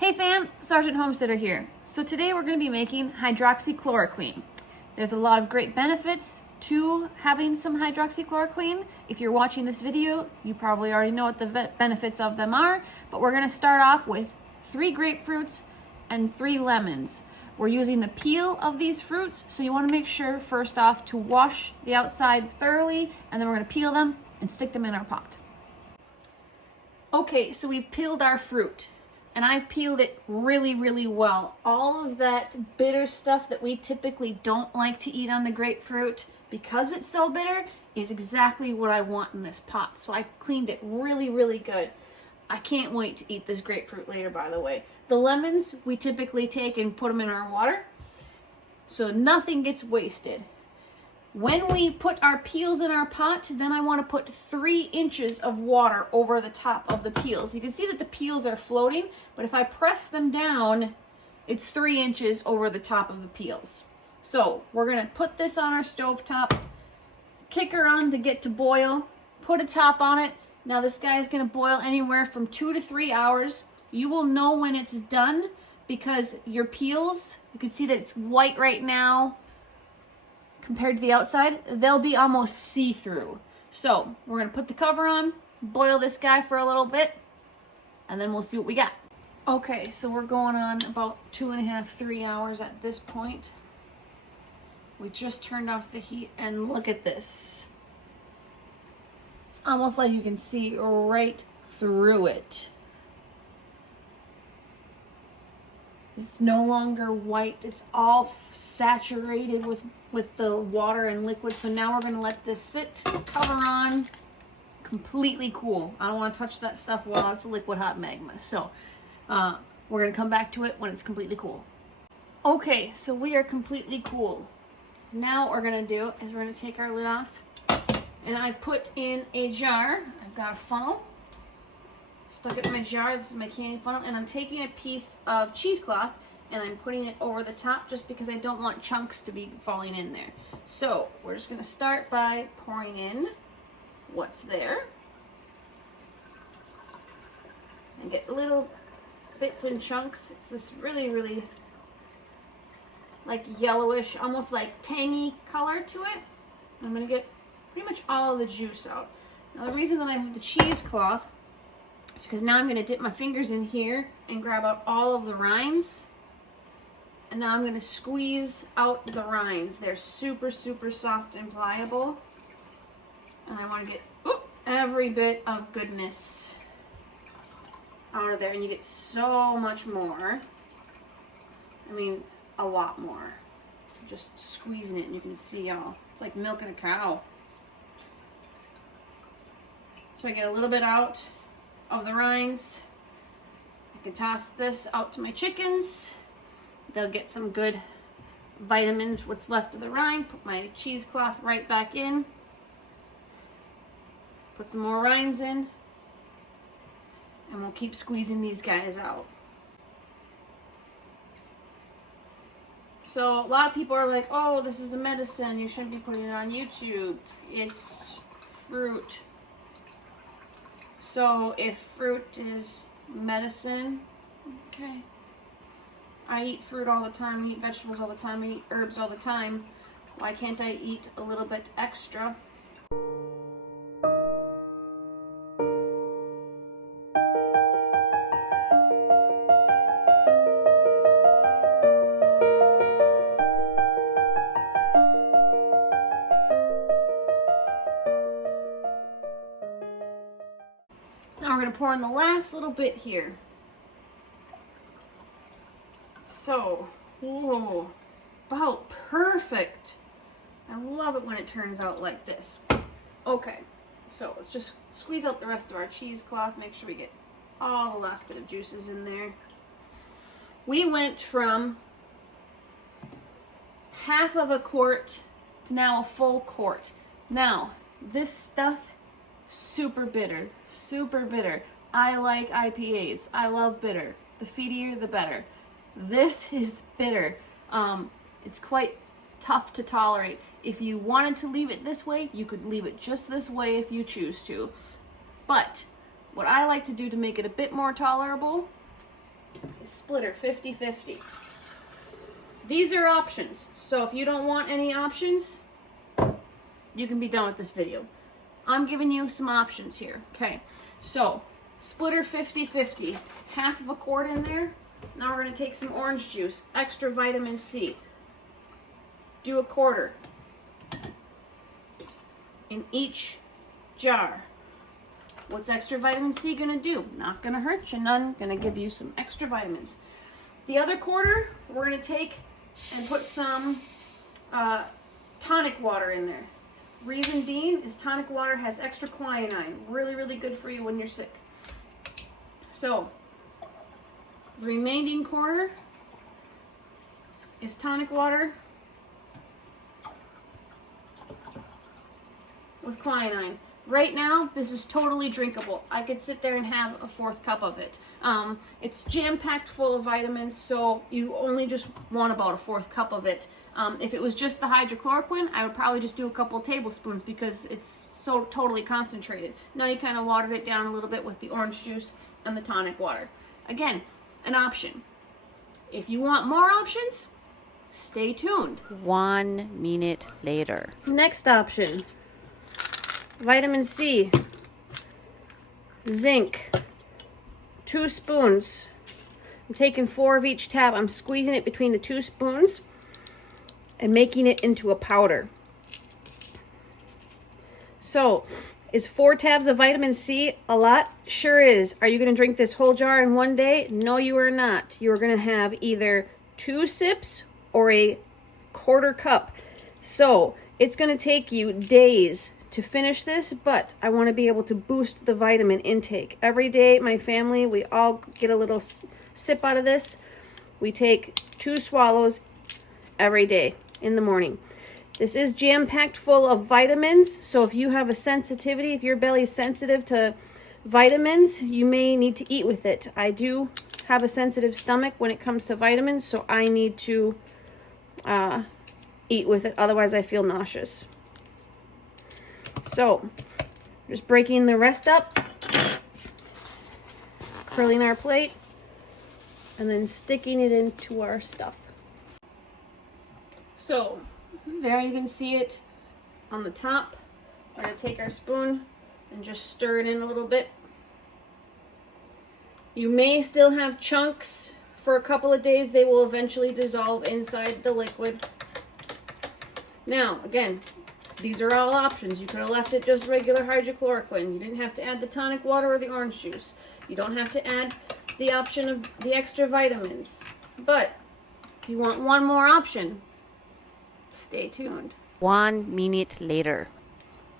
Hey fam, Sergeant Homesteader here. So today we're going to be making hydroxychloroquine. There's a lot of great benefits to having some hydroxychloroquine. If you're watching this video, you probably already know what the benefits of them are, but we're going to start off with 3 grapefruits and 3 lemons. We're using the peel of these fruits, so you want to make sure first off to wash the outside thoroughly, and then we're going to peel them and stick them in our pot. Okay, so we've peeled our fruit. And I've peeled it really well. All of that bitter stuff that we typically don't like to eat on the grapefruit, because it's so bitter, is exactly what I want in this pot. So I cleaned it really good. I can't wait to eat this grapefruit later, by the way. The lemons, we typically take and put them in our water, so nothing gets wasted. When we put our peels in our pot, then I want to put 3 inches of water over the top of the peels. You can see that the peels are floating, but if I press them down, it's 3 inches over the top of the peels. So we're going to put this on our stove top, kick her on to get to boil, put a top on it. Now this guy is going to boil anywhere from 2 to 3 hours. You will know when it's done because your peels, you can see that it's white right now, compared to the outside, they'll be almost see-through. So we're gonna put the cover on, boil this guy for a little bit, and then we'll see what we got. Okay, so we're going on about 2.5, 3 hours at this point. We just turned off the heat and look at this. It's almost like you can see right through it. It's no longer white, it's all saturated with the water and liquid. So now we're gonna let this sit, cover on, completely cool. I don't wanna touch that stuff while it's liquid hot magma. So we're gonna come back to it when it's completely cool. Okay, so we are completely cool. Now what we're gonna do is we're gonna take our lid off, and I put in a jar. I've got a funnel. Stuck it in my jar. This is my candy funnel, and I'm taking a piece of cheesecloth and I'm putting it over the top just because I don't want chunks to be falling in there. So we're just going to start by pouring in what's there and get little bits and chunks. It's this really like yellowish, almost like tangy color to it. I'm going to get pretty much all of the juice out. Now the reason that I have the cheesecloth is because now I'm going to dip my fingers in here and grab out all of the rinds. And now I'm going to squeeze out the rinds. They're super soft and pliable. And I want to get every bit of goodness out of there. And you get so much more. I mean, a lot more. Just squeezing it and you can see all. It's like milking a cow. So I get a little bit out of the rinds. I can toss this out to my chickens. They'll get some good vitamins, what's left of the rind. Put my cheesecloth right back in. Put some more rinds in. And we'll keep squeezing these guys out. So a lot of people are like, oh, this is a medicine. You shouldn't be putting it on YouTube. It's fruit. So if fruit is medicine, okay. I eat fruit all the time, I eat vegetables all the time, I eat herbs all the time. Why can't I eat a little bit extra? Now we're going to pour in the last little bit here. So, whoa, about perfect. I love it when it turns out like this. Okay, so let's just squeeze out the rest of our cheesecloth, make sure we get all the last bit of juices in there. We went from half of a quart to now a full quart. Now, this stuff, super bitter. I like IPAs. I love bitter. The feedier, the better. This is bitter. It's quite tough to tolerate. If you wanted to leave it this way, you could leave it just this way if you choose to. But what I like to do to make it a bit more tolerable is Splitter 50/50. These are options. So if you don't want any options, you can be done with this video. I'm giving you some options here. Okay, so Splitter 50/50, half of a quart in there. Now we're going to take some orange juice, extra vitamin C. Do a quarter in each jar. What's extra vitamin C going to do? Not going to hurt you none. Going to give you some extra vitamins. The other quarter, we're going to take and put some tonic water in there. Reason being is tonic water has extra quinine. Really, really good for you when you're sick. So, the remaining quarter is tonic water with quinine. Right now, this is totally drinkable. I could sit there and have a 4th cup of it. It's jam-packed full of vitamins, so you only just want about a 4th cup of it. If it was just the hydroxychloroquine, I would probably just do a couple tablespoons because it's so totally concentrated. Now you kind of watered it down a little bit with the orange juice and the tonic water. Again, an option. If you want more options, stay tuned. 1 minute later. Next option. Vitamin C, zinc, 2 spoons. I'm taking 4 of each tab. I'm squeezing it between the 2 spoons and making it into a powder. So, is 4 tabs of vitamin C a lot? Sure is. Are you going to drink this whole jar in one day? No, you are not. You are going to have either 2 sips or a quarter cup. So, it's going to take you days to finish this, but I want to be able to boost the vitamin intake. Every day, my family, we all get a little sip out of this. We take 2 swallows every day in the morning. This is jam-packed full of vitamins, so if you have a sensitivity, if your belly is sensitive to vitamins, you may need to eat with it. I do have a sensitive stomach when it comes to vitamins, so I need to eat with it, otherwise I feel nauseous. So, just breaking the rest up, curling our plate, and then sticking it into our stuff. So, there you can see it on the top. We're going to take our spoon and just stir it in a little bit. You may still have chunks for a couple of days. They will eventually dissolve inside the liquid. Now, again, these are all options. You could have left it just regular hydroxychloroquine. You didn't have to add the tonic water or the orange juice. You don't have to add the option of the extra vitamins. But if you want one more option, stay tuned. 1 minute later.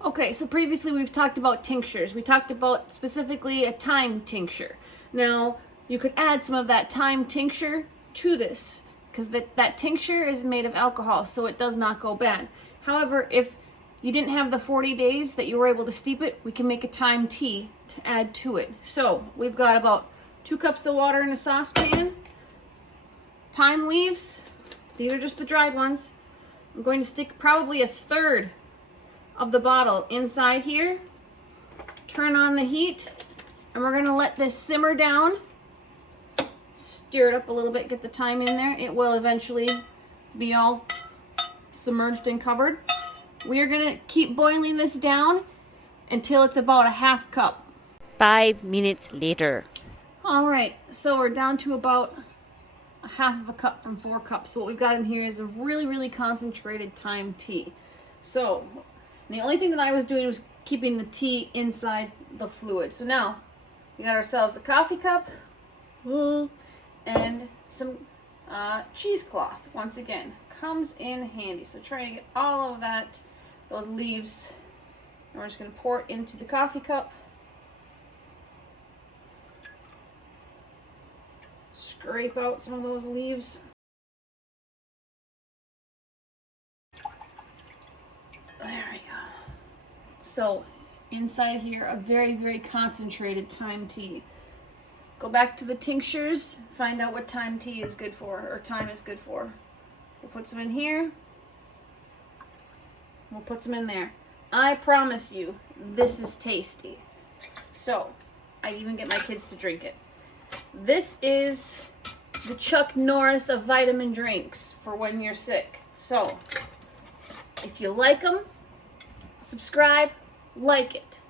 Okay, so previously we've talked about tinctures. We talked about specifically a thyme tincture. Now, you could add some of that thyme tincture to this because that tincture is made of alcohol, so it does not go bad. However, if you didn't have the 40 days that you were able to steep it, we can make a thyme tea to add to it. So we've got about 2 cups of water in a saucepan. Thyme leaves, these are just the dried ones. I'm going to stick probably 1/3 of the bottle inside here. Turn on the heat, and we're going to let this simmer down. Stir it up a little bit, get the thyme in there. It will eventually be all submerged and covered. We are going to keep boiling this down until it's about a 1/2 cup. 5 minutes later. All right, so we're down to about a 1/2 cup from 4 cups. So what we've got in here is a really, really concentrated thyme tea. So the only thing that I was doing was keeping the tea inside the fluid. So now we got ourselves a coffee cup and some cheesecloth. Once again, comes in handy. So try to get all of those leaves, and we're just going to pour it into the coffee cup. Scrape out some of those leaves. There we go. So inside here, a very, very concentrated thyme tea. Go back to the tinctures, find out what thyme tea is good for, or thyme is good for. We'll put some in here. We'll put some in there. I promise you, this is tasty. So, I even get my kids to drink it. This is the Chuck Norris of vitamin drinks for when you're sick. So, if you like them, subscribe, like it.